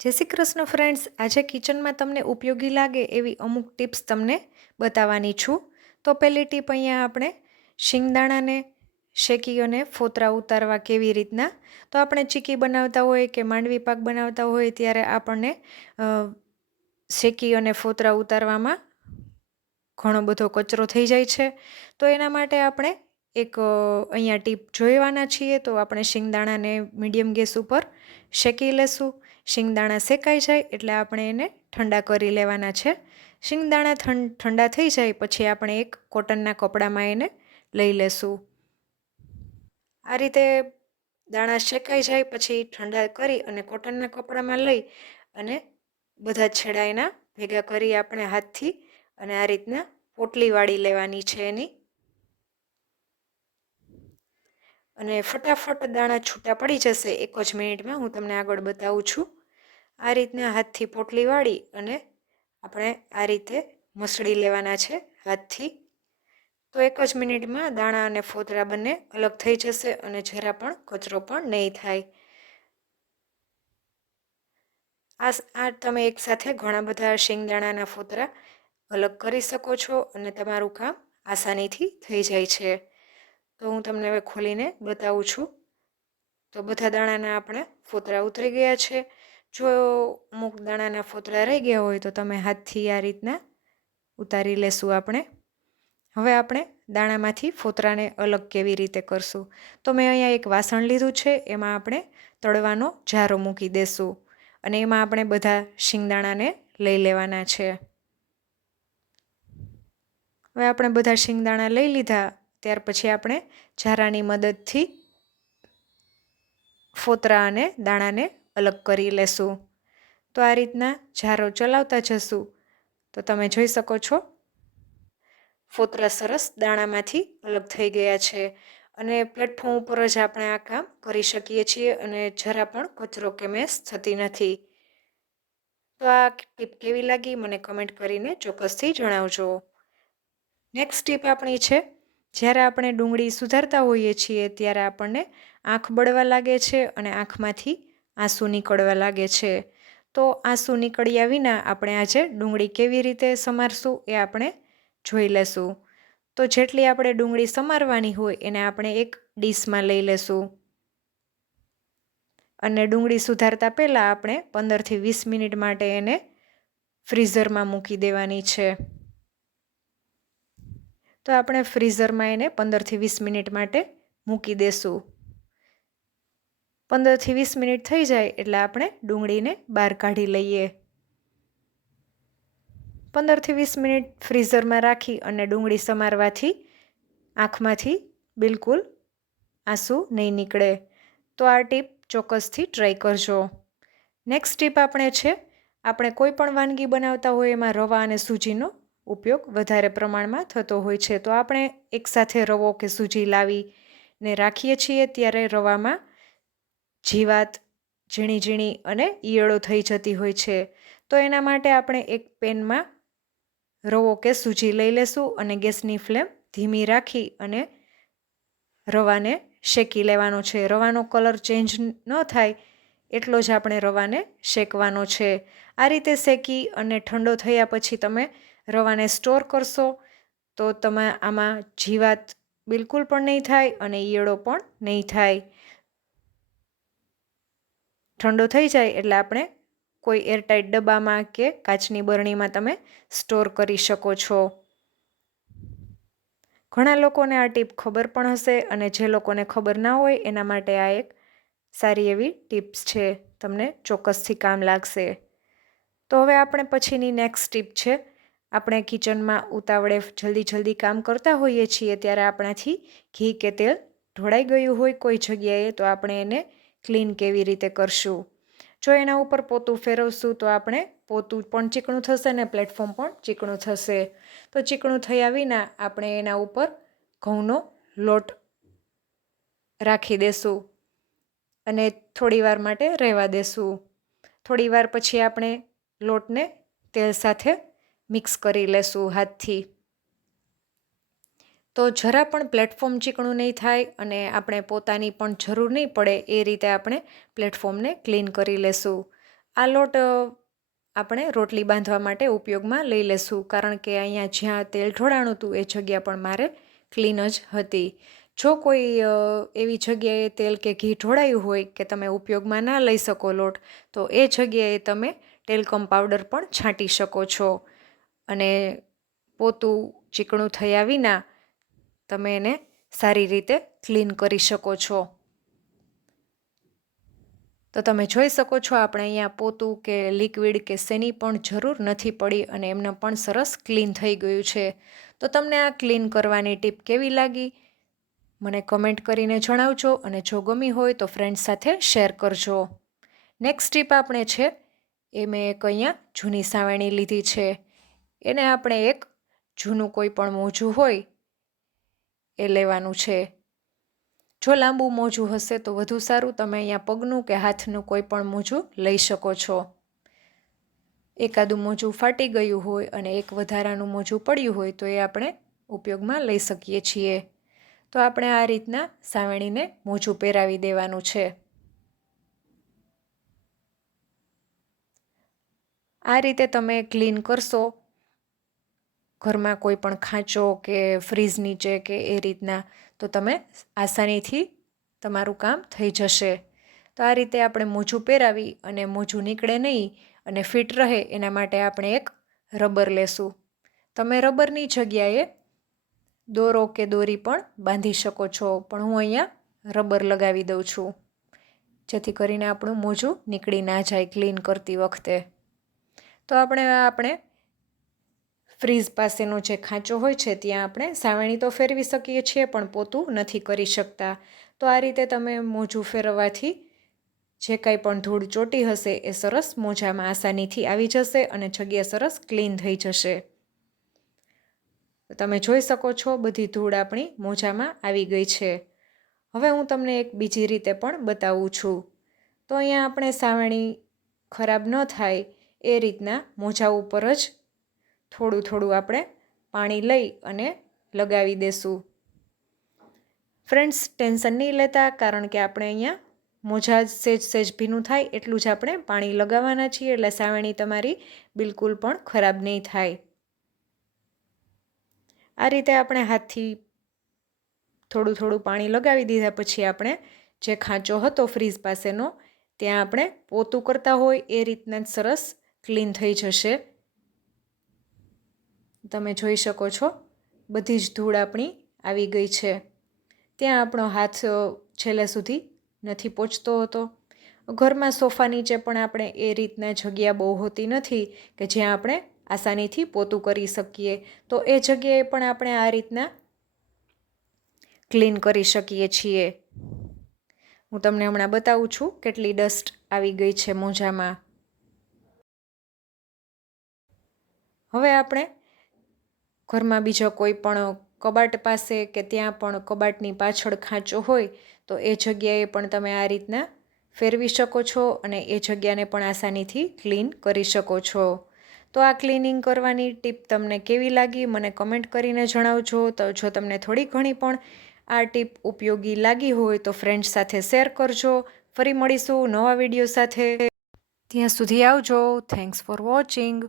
જય શ્રી કૃષ્ણ ફ્રેન્ડ્સ, આજે કિચનમાં તમને ઉપયોગી લાગે એવી અમુક ટિપ્સ તમને બતાવવાની છું. તો પહેલી ટીપ અહીંયા આપણે શિંગદાણાને શેકી અને ફોતરા ઉતારવા કેવી રીતના. તો આપણે ચીકી બનાવતા હોય કે માંડવી પાક બનાવતા હોય ત્યારે આપણને શેકી અને ફોતરા ઉતારવામાં ઘણો બધો કચરો થઈ જાય છે. તો એના માટે આપણે એક અહીંયા ટીપ જોઈવાના છીએ. તો આપણે શિંગદાણાને મીડિયમ ગેસ ઉપર શેકી લેશું. શિંગદાણા શેકાઈ જાય એટલે આપણે એને ઠંડા કરી લેવાના છે. શિંગદાણા ઠંડા થઈ જાય પછી આપણે એક કોટનના કપડામાં એને લઈ લેશું. આ રીતે દાણા શેકાઈ જાય પછી ઠંડા કરી અને કોટનના કપડામાં લઈ અને બધા છેડા એના ભેગા કરી આપણે હાથથી અને આ રીતના પોટલી વાળી લેવાની છે એની. અને ફટાફટ દાણા છૂટા પડી જશે એક જ મિનિટમાં. હું તમને આગળ બતાવું છું. આ રીતના હાથથી પોટલી વાળી અને આપણે આ રીતે મસળી લેવાના છે હાથથી. તો એક જ મિનિટમાં દાણા અને ફોતરા બંને અલગ થઈ જશે અને જરા પણ કચરો પણ નહીં થાય. આ તમે એકસાથે ઘણા બધા શિંગદાણાના ફોતરા અલગ કરી શકો છો અને તમારું કામ આસાનીથી થઈ જાય છે. તો હું તમને હવે ખોલીને બતાવું છું. તો બધા દાણાના આપણે ફોતરા ઉતરી ગયા છે. જો અમુક દાણાના ફોતરા રહી ગયા હોય તો તમે હાથથી આ રીતના ઉતારી લેશું આપણે. હવે આપણે દાણામાંથી ફોતરાને અલગ કેવી રીતે કરશું. તો મેં અહીંયા એક વાસણ લીધું છે. એમાં આપણે તળવાનો જારો મૂકી દેશું અને એમાં આપણે બધા શિંગદાણાને લઈ લેવાના છે. હવે આપણે બધા શિંગદાણા લઈ લીધા. ત્યાર પછી આપણે જારાની મદદથી ફોતરા અને દાણાને અલગ કરી લેશું. તો આ રીતના જારો ચલાવતા જશું તો તમે જોઈ શકો છો ફોતરા સરસ દાણામાંથી અલગ થઈ ગયા છે. અને પ્લેટફોર્મ ઉપર જ આપણે આ કામ કરી શકીએ છીએ અને જરા પણ કચરો કે મેસ થતી નથી. તો આ ટીપ કેવી લાગી મને કમેન્ટ કરીને ચોક્કસથી જણાવજો. નેક્સ્ટ ટીપ આપણી છે, જ્યારે આપણે ડુંગળી સુધારતા હોઈએ છીએ ત્યારે આપણને આંખ બળવા લાગે છે અને આંખમાંથી આંસુ નીકળવા લાગે છે. તો આંસુ નીકળ્યા વિના આપણે આજે ડુંગળી કેવી રીતે સમારશું એ આપણે જોઈ લેશું. તો જેટલી આપણે ડુંગળી સમારવાની હોય એને આપણે એક ડીશમાં લઈ લેશું અને ડુંગળી સુધારતા પહેલાં આપણે 15થી 20 મિનિટ માટે એને ફ્રીઝરમાં મૂકી દેવાની છે. તો આપણે ફ્રીઝરમાં એને 15થી 20 મિનિટ માટે મૂકી દેશું. 15થી 20 મિનિટ થઈ જાય એટલે આપણે ડુંગળીને બહાર કાઢી લઈએ. 15થી 20 મિનિટ ફ્રીઝરમાં રાખી અને ડુંગળી સમારવાથી આંખમાંથી બિલકુલ આંસુ નહીં નીકળે. તો આ ટીપ ચોક્કસથી ટ્રાય કરજો. નેક્સ્ટ ટીપ આપણે છે, આપણે કોઈ પણ વાનગી બનાવતા હોય એમાં રવા અને સૂજીનો ઉપયોગ વધારે પ્રમાણમાં થતો હોય છે. તો આપણે એકસાથે રવો કે સૂજી લાવીને રાખીએ છીએ ત્યારે રવામાં જીવાત ઝીણી ઝીણી અને ઈયળો થઈ જતી હોય છે. તો એના માટે આપણે એક પેનમાં રવો કે સૂજી લઈ લેશું અને ગેસની ફ્લેમ ધીમી રાખી અને રવાને શેકી લેવાનો છે. રવાનો કલર ચેન્જ ન થાય એટલો જ આપણે રવાને શેકવાનો છે. આ રીતે શેકી અને ઠંડો થયા પછી તમે રવાને સ્ટોર કરશો તો તમે આમાં જીવાત બિલકુલ પણ નહીં થાય અને ઈયળો પણ નહીં થાય. ઠંડો થઈ જાય એટલે આપણે કોઈ એરટાઇટ ડબ્બામાં કે કાચની બરણીમાં તમે સ્ટોર કરી શકો છો. ઘણા લોકોને આ ટીપ ખબર પણ હશે અને જે લોકોને ખબર ના હોય એના માટે આ એક સારી એવી ટિપ્સ છે, તમને ચોક્કસથી કામ લાગશે. તો હવે આપણે પછીની નેક્સ્ટ ટીપ છે, આપણે કિચનમાં ઉતાવળે જલ્દી કામ કરતા હોઈએ છીએ ત્યારે આપણાથી ઘી કે તેલ ઢોળાઈ ગયું હોય કોઈ જગ્યાએ તો આપણે એને ક્લીન કેવી રીતે કરશું. જો એના ઉપર પોતું ફેરવશું તો આપણે પોતું પણ ચીકણું થશે ને પ્લેટફોર્મ પણ ચીકણું થશે. તો ચીકણું થયા વિના આપણે એના ઉપર ઘઉંનો લોટ રાખી દેશું અને થોડીવાર માટે રહેવા દેશું. થોડીવાર પછી આપણે લોટને તેલ સાથે મિક્સ કરી લેશું હાથથી. તો જરા પણ પ્લેટફોર્મ ચીકણું નહીં થાય અને આપણે પોતાની પણ જરૂર નહીં પડે એ રીતે આપણે પ્લેટફોર્મને ક્લીન કરી લેશું. આ લોટ આપણે રોટલી બાંધવા માટે ઉપયોગમાં લઈ લેશું, કારણ કે અહીંયા જ્યાં તેલ ઢોળાણું હતું એ જગ્યા પણ મારે ક્લીન જ હતી. જો કોઈ એવી જગ્યાએ તેલ કે ઘી ઢોળાયું હોય કે તમે ઉપયોગમાં ના લઈ શકો લોટ, તો એ જગ્યાએ તમે ટેલકમ પાવડર પણ છાંટી શકો છો અને પોતું ચીકણું થયા વિના તમે એને સારી રીતે ક્લીન કરી શકો છો. તો તમે જોઈ શકો છો આપણે અહીંયા પોતું કે લિક્વિડ કે શેની પણ જરૂર નથી પડી અને એમને પણ સરસ ક્લીન થઈ ગયું છે. તો તમને આ ક્લીન કરવાની ટીપ કેવી લાગી મને કમેન્ટ કરીને જણાવજો, અને જો ગમી હોય તો ફ્રેન્ડ્સ સાથે શેર કરજો. નેક્સ્ટ ટીપ આપણે છે એ મેં એક અહીંયા જૂની સાવેણી લીધી છે. એને આપણે એક જૂનું કોઈ પણ મોજું હોય એ લેવાનું છે. જો લાંબુ મોજું હશે તો વધુ સારું. તમે અહીંયા પગનું કે હાથનું કોઈ પણ મોજું લઈ શકો છો. એકાદું મોજું ફાટી ગયું હોય અને એક વધારાનું મોજું પડ્યું હોય તો એ આપણે ઉપયોગમાં લઈ શકીએ છીએ. તો આપણે આ રીતના સાવેણીને મોજું પહેરાવી દેવાનું છે. આ રીતે તમે ક્લીન કરશો ઘરમાં કોઈ પણ ખાંચો કે ફ્રીજ નીચે કે એ રીતના, તો તમે આસાનીથી તમારું કામ થઈ જશે. તો આ રીતે આપણે મોજું પહેરાવી અને મોજું નીકળે નહીં અને ફિટ રહે એના માટે આપણે એક રબર લેશું. તમે રબરની જગ્યાએ દોરો કે દોરી પણ બાંધી શકો છો, પણ હું અહીંયા રબર લગાવી દઉં છું જેથી કરીને આપણું મોજું નીકળી ના જાય ક્લીન કરતી વખતે. તો આપણે ફ્રીજ પાસેનો જે ખાંચો હોય છે ત્યાં આપણે સાવેણી તો ફેરવી શકીએ છીએ પણ પોતું નથી કરી શકતા. તો આ રીતે તમે મોજું ફેરવવાથી જે કાંઈ પણ ધૂળ ચોટી હશે એ સરસ મોજામાં આસાનીથી આવી જશે અને જગ્યા સરસ ક્લીન થઈ જશે. તમે જોઈ શકો છો બધી ધૂળ આપણી મોજામાં આવી ગઈ છે. હવે હું તમને એક બીજી રીતે પણ બતાવું છું. તો અહીંયા આપણે સાવેણી ખરાબ ન થાય એ રીતના મોજા ઉપર જ થોડું થોડું આપણે પાણી લઈ અને લગાવી દેશું. ફ્રેન્ડ્સ, ટેન્શન નહીં લેતા, કારણ કે આપણે અહીંયા મોજા સેજ ભીનું થાય એટલું જ આપણે પાણી લગાવવાના છીએ, એટલે સાવેણી તમારી બિલકુલ પણ ખરાબ નહીં થાય. આ રીતે આપણે હાથથી થોડું થોડું પાણી લગાવી દીધા પછી આપણે જે ખાંચો હતો ફ્રીજ પાસેનો ત્યાં આપણે પોતું કરતા હોય એ રીતના જ સરસ ક્લીન થઈ જશે. તમે જોઈ શકો છો બધી જ ધૂળ આપણી આવી ગઈ છે. ત્યાં આપણો હાથ છેલ્લે સુધી નથી પહોંચતો હતો. ઘરમાં સોફા નીચે પણ આપણે એ રીતના જગ્યા બહુ હોતી નથી કે જ્યાં આપણે આસાનીથી પોતું કરી શકીએ. તો એ જગ્યાએ પણ આપણે આ રીતના ક્લીન કરી શકીએ છીએ. હું તમને હમણાં બતાવું છું કેટલી ડસ્ટ આવી ગઈ છે મોજામાં. હવે આપણે ઘરમાં બીજો કોઈ પણ કબાટ પાસે કે ત્યાં પણ કબાટની પાછળ ખાંચો હોય તો એ જગ્યાએ પણ તમે આ રીતના ફેરવી શકો છો અને એ જગ્યાને પણ આસાનીથી ક્લીન કરી શકો છો. તો આ ક્લિનિંગ કરવાની ટીપ તમને કેવી લાગી મને કમેન્ટ કરીને જણાવજો. તો જો તમને થોડી ઘણી પણ આ ટીપ ઉપયોગી લાગી હોય તો ફ્રેન્ડ્સ સાથે શેર કરજો. ફરી મળીશું નવા વિડીયો સાથે. ત્યાં સુધી આવજો. Thanks for watching.